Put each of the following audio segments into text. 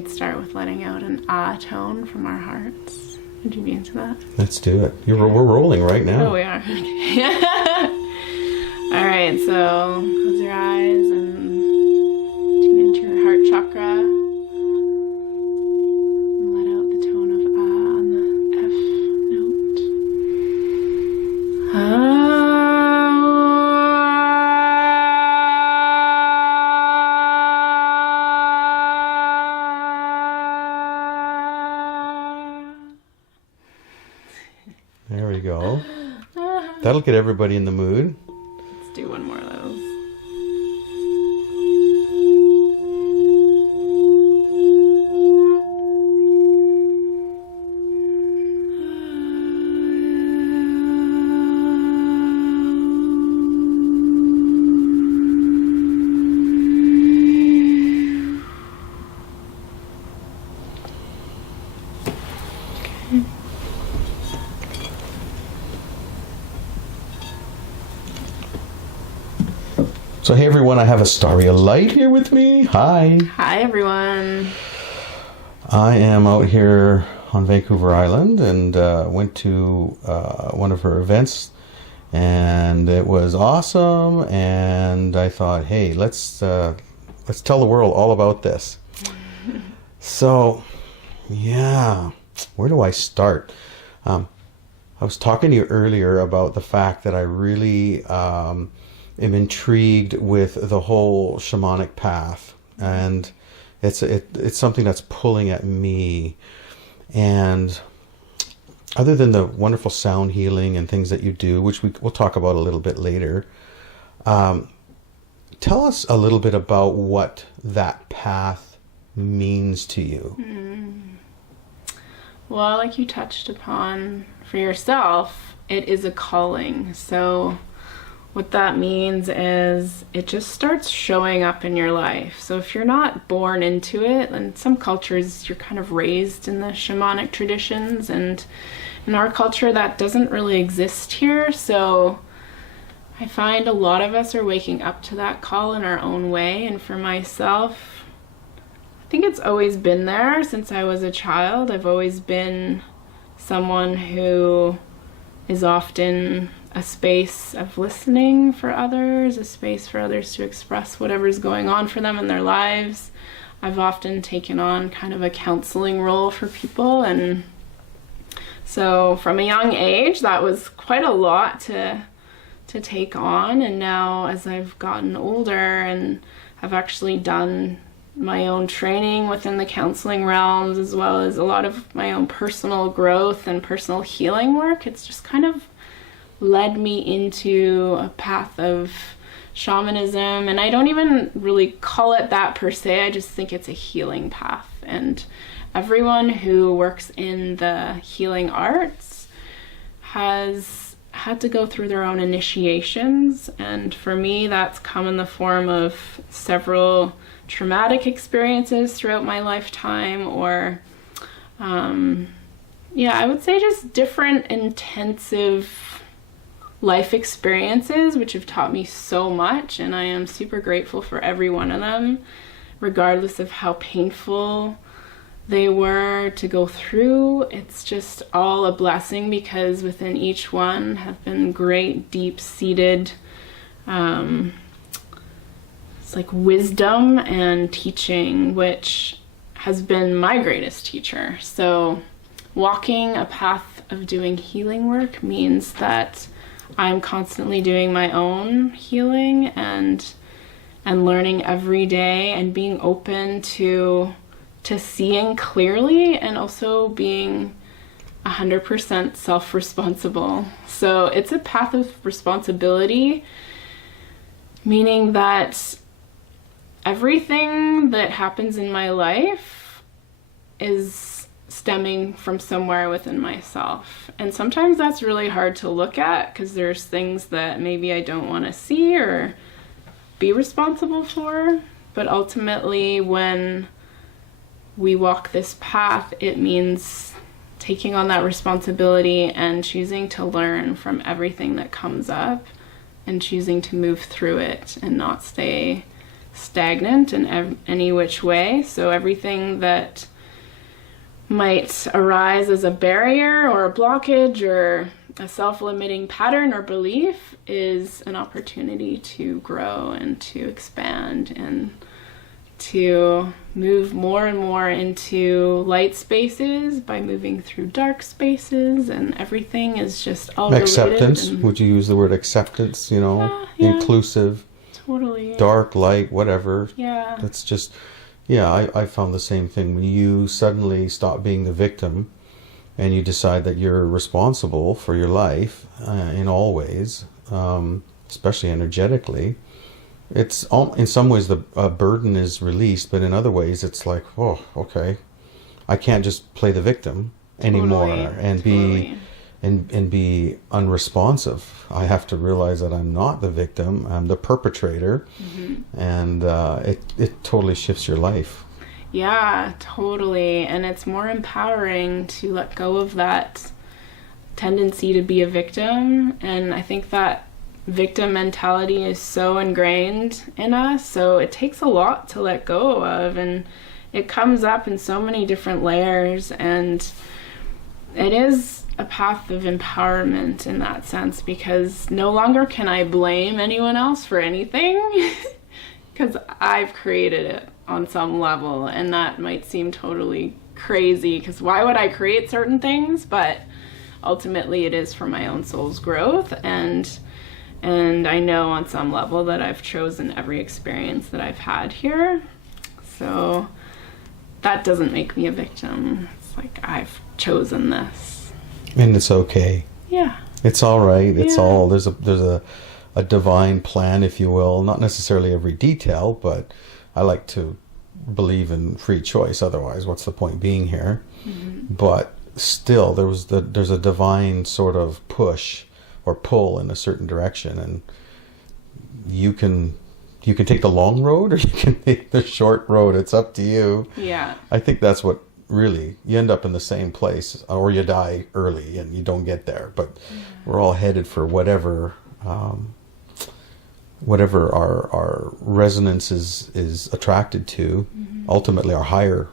could start with letting out an ah tone from our hearts. Would you be into that? Let's do it. We're rolling right now. Oh, we are. All right, so close your eyes and tune into your heart chakra. And let out the tone of ah on the F note. Ah. There we go. That'll get everybody in the mood. Let's do one more of those. So hey everyone, I have Astaria Light here with me. Hi. Hi everyone. I am out here on Vancouver Island and went to one of her events, and it was awesome. And I thought, hey, let's tell the world all about this. So, yeah, where do I start? I was talking to you earlier about the fact that I really am intrigued with the whole shamanic path, and it's something that's pulling at me. And other than the wonderful sound healing and things that you do, which we'll talk about a little bit later, tell us a little bit about what that path means to you. Well, like you touched upon for yourself, it is a calling. So what that means is it just starts showing up in your life. So if you're not born into it, in some cultures you're kind of raised in the shamanic traditions, and in our culture that doesn't really exist here. So I find a lot of us are waking up to that call in our own way. And for myself, I think it's always been there since I was a child. I've always been someone who is often a space of listening for others, a space for others to express whatever's going on for them in their lives. I've often taken on kind of a counseling role for people, and so from a young age that was quite a lot to take on. And now as I've gotten older and have actually done my own training within the counseling realms, as well as a lot of my own personal growth and personal healing work, it's just kind of led me into a path of shamanism. And I don't even really call it that per se, I just think it's a healing path. And everyone who works in the healing arts has had to go through their own initiations, and for me that's come in the form of several traumatic experiences throughout my lifetime, or I would say just different intensive life experiences which have taught me so much, and I am super grateful for every one of them, regardless of how painful they were to go through. It's just all a blessing, because within each one have been great deep-seated it's like wisdom and teaching, which has been my greatest teacher. So walking a path of doing healing work means that I'm constantly doing my own healing and learning every day, and being open to seeing clearly, and also being 100% self-responsible. So it's a path of responsibility, meaning that everything that happens in my life is stemming from somewhere within myself. And sometimes that's really hard to look at, because there's things that maybe I don't want to see or be responsible for. But ultimately, when we walk this path, it means taking on that responsibility and choosing to learn from everything that comes up, and choosing to move through it and not stay stagnant in any which way. So everything that might arise as a barrier or a blockage or a self-limiting pattern or belief is an opportunity to grow and to expand and to move more and more into light spaces by moving through dark spaces, and everything is just all Acceptance. related. Would you use the word acceptance? Yeah. Inclusive, Totally. dark, light, whatever. Yeah. That's just, yeah, I found the same thing. When you suddenly stop being the victim and you decide that you're responsible for your life in all ways, especially energetically, it's in some ways the burden is released, but in other ways it's like, oh, okay, I can't just play the victim anymore and be unresponsive. I have to realize that I'm not the victim, I'm the perpetrator. And it totally shifts your life. Yeah, totally. And it's more empowering to let go of that tendency to be a victim. And I think that victim mentality is so ingrained in us, so it takes a lot to let go of, and it comes up in so many different layers, and it is a path of empowerment in that sense, because no longer can I blame anyone else for anything because I've created it on some level. And that might seem totally crazy, because why would I create certain things? But ultimately it is for my own soul's growth, and I know on some level that I've chosen every experience that I've had here. So that doesn't make me a victim. It's like, I've chosen this. And it's okay. Yeah. It's all right. It's Yeah. all, there's a divine plan, if you will. Not necessarily every detail, but I like to believe in free choice. Otherwise, what's the point being here? But still, there's a divine sort of push or pull in a certain direction, and you can take the long road or you can take the short road. It's up to you. Yeah. I think that's what really, you end up in the same place, or you die early and you don't get there. But we're all headed for whatever our resonance is attracted to. Ultimately, our higher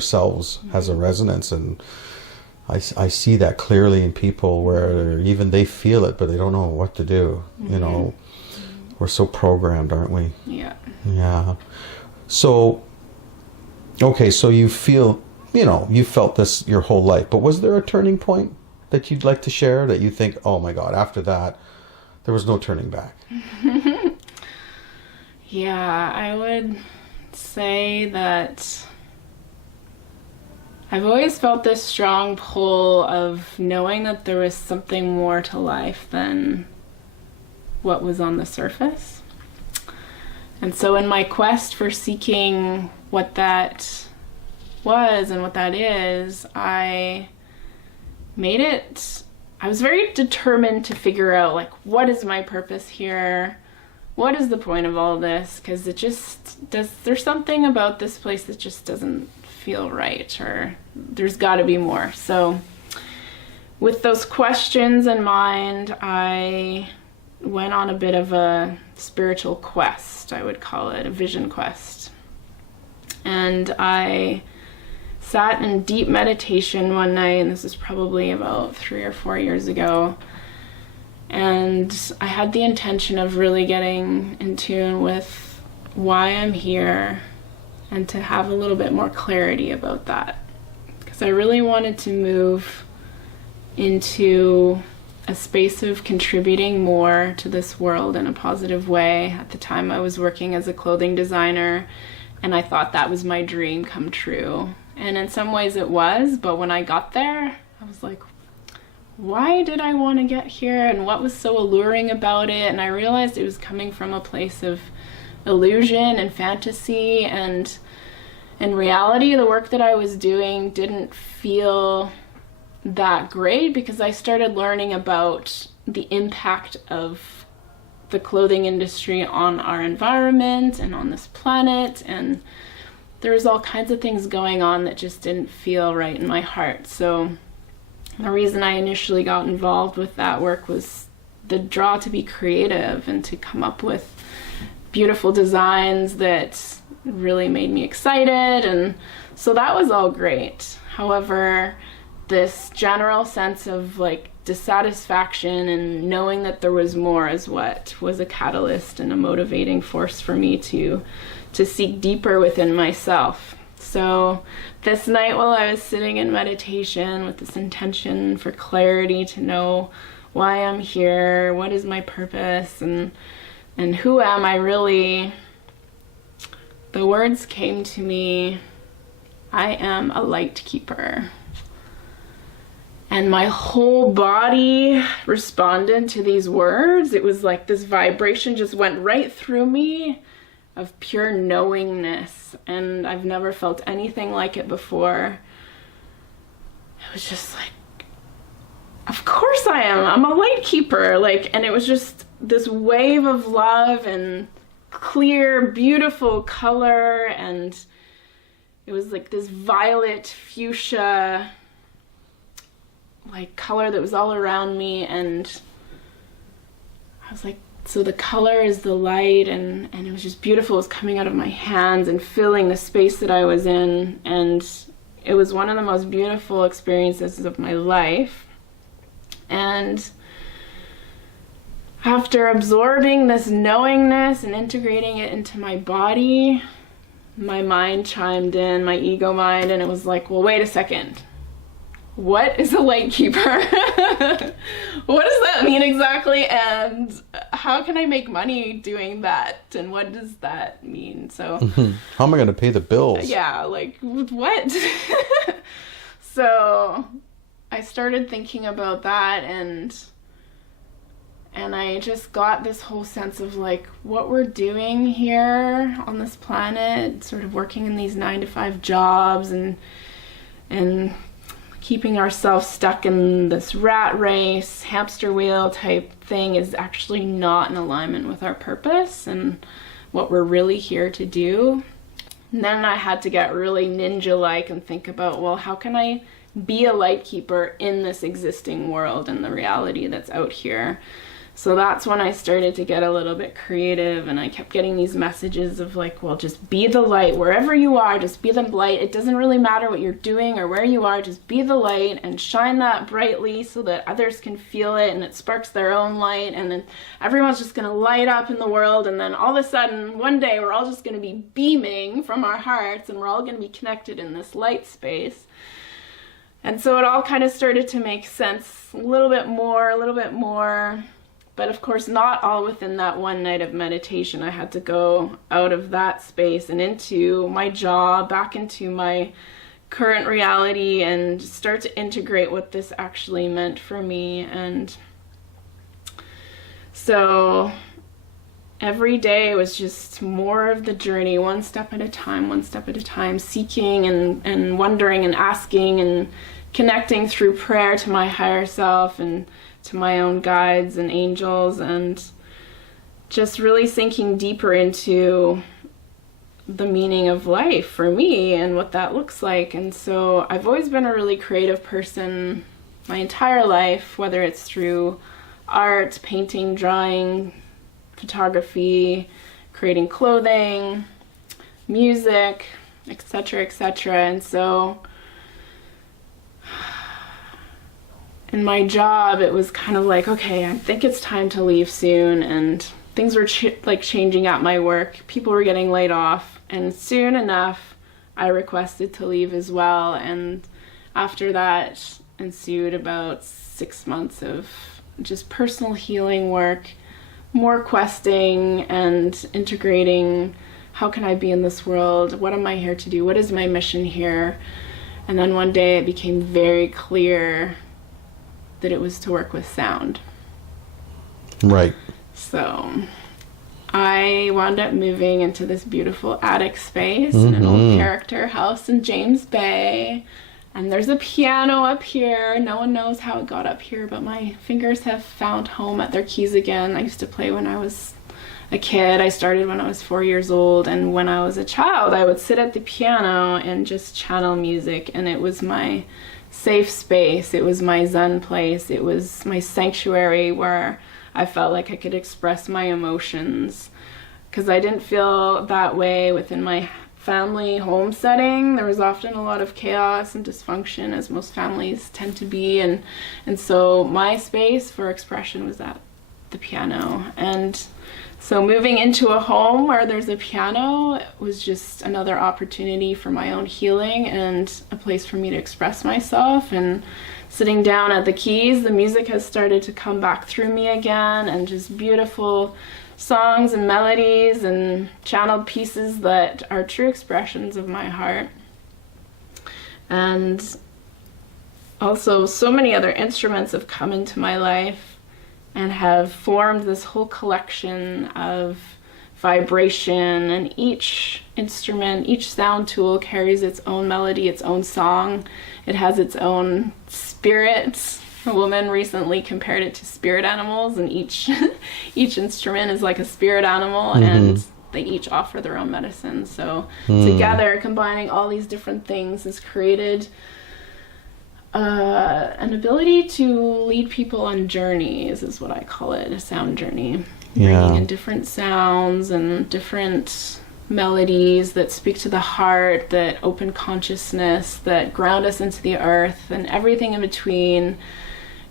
selves has a resonance, and I see that clearly in people where even they feel it, but they don't know what to do. We're so programmed, aren't we? Yeah. Yeah. So, okay, so you feel, you felt this your whole life, but was there a turning point that you'd like to share that you think, oh my God, after that, there was no turning back? Yeah, I would say that I've always felt this strong pull of knowing that there was something more to life than what was on the surface. And so in my quest for seeking what that was and what that is, I was very determined to figure out, like, what is my purpose here? What is the point of all this? Because there's something about this place that just doesn't feel right, or there's got to be more. So with those questions in mind, I went on a bit of a spiritual quest, I would call it, a vision quest. And I sat in deep meditation one night, and this is probably about 3 or 4 years ago, and I had the intention of really getting in tune with why I'm here, and to have a little bit more clarity about that, because I really wanted to move into a space of contributing more to this world in a positive way. At the time, I was working as a clothing designer, and I thought that was my dream come true. And in some ways it was, but when I got there, I was like, why did I want to get here, and what was so alluring about it? And I realized it was coming from a place of illusion and fantasy, and in reality, the work that I was doing didn't feel that great, because I started learning about the impact of the clothing industry on our environment and on this planet, and there was all kinds of things going on that just didn't feel right in my heart. So the reason I initially got involved with that work was the draw to be creative and to come up with beautiful designs that really made me excited, and so that was all great. However, this general sense of like dissatisfaction and knowing that there was more is what was a catalyst and a motivating force for me to seek deeper within myself. So this night, while I was sitting in meditation with this intention for clarity, to know why I'm here, what is my purpose, and who am I really, the words came to me, I am a light keeper. And my whole body responded to these words. It was like this vibration just went right through me of pure knowingness, and I've never felt anything like it before. It was just like, of course I am. I'm a light keeper. Like, and it was just this wave of love and clear, beautiful color, and it was like this violet fuchsia like color that was all around me, and I was like, so the color is the light, and it was just beautiful. It was coming out of my hands and filling the space that I was in, and it was one of the most beautiful experiences of my life. And after absorbing this knowingness and integrating it into my body, my mind chimed in, my ego mind, and it was like, well, wait a second. What is a light keeper? What does that mean exactly? And how can I make money doing that? And what does that mean? So how am I going to pay the bills? Yeah, like what? So I started thinking about that, and I just got this whole sense of like what we're doing here on this planet, sort of working in these 9-to-5 jobs and keeping ourselves stuck in this rat race, hamster wheel type thing is actually not in alignment with our purpose and what we're really here to do. And then I had to get really ninja-like and think about, well, how can I be a light keeper in this existing world and the reality that's out here? So that's when I started to get a little bit creative, and I kept getting these messages of like, well, just be the light wherever you are, just be the light. It doesn't really matter what you're doing or where you are, just be the light and shine that brightly so that others can feel it and it sparks their own light, and then everyone's just gonna light up in the world, and then all of a sudden one day we're all just gonna be beaming from our hearts and we're all gonna be connected in this light space. And so it all kind of started to make sense a little bit more. But of course, not all within that one night of meditation. I had to go out of that space and into my job, back into my current reality, and start to integrate what this actually meant for me. And so every day was just more of the journey, one step at a time, seeking and wondering and asking and connecting through prayer to my higher self and to my own guides and angels, and just really sinking deeper into the meaning of life for me and what that looks like. And so I've always been a really creative person my entire life, whether it's through art, painting, drawing, photography, creating clothing, music, etc., etc. And so in my job, it was kind of like, okay, I think it's time to leave soon, and things were changing at my work. People were getting laid off, and soon enough, I requested to leave as well. And after that ensued about 6 months of just personal healing work, more questing and integrating. How can I be in this world? What am I here to do? What is my mission here? And then one day it became very clear that it was to work with sound. Right. So I wound up moving into this beautiful attic space in an old character house in James Bay. And there's a piano up here. No one knows how it got up here, but my fingers have found home at their keys again. I used to play when I was a kid. I started when I was 4 years old, and when I was a child, I would sit at the piano and just channel music, and it was my safe space. It was my Zen place. It was my sanctuary where I felt like I could express my emotions because I didn't feel that way within my family home setting. There was often a lot of chaos and dysfunction, as most families tend to be, and so my space for expression was at the piano. And so moving into a home where there's a piano was just another opportunity for my own healing and a place for me to express myself. And sitting down at the keys, the music has started to come back through me again, and just beautiful songs and melodies and channeled pieces that are true expressions of my heart. And also so many other instruments have come into my life and have formed this whole collection of vibration, and each instrument, each sound tool carries its own melody, its own song. It has its own spirit. A woman recently compared it to spirit animals, and each instrument is like a spirit animal, and they each offer their own medicine. So together, combining all these different things has created an ability to lead people on journeys, is what I call it, a sound journey. Bringing in different sounds and different melodies that speak to the heart, that open consciousness, that ground us into the earth, and everything in between.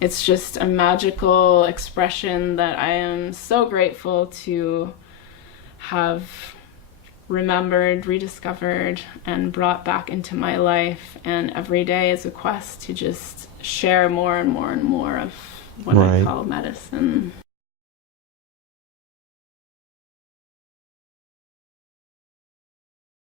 It's just a magical expression that I am so grateful to have remembered, rediscovered, and brought back into my life. And every day is a quest to just share more and more and more of what I call medicine.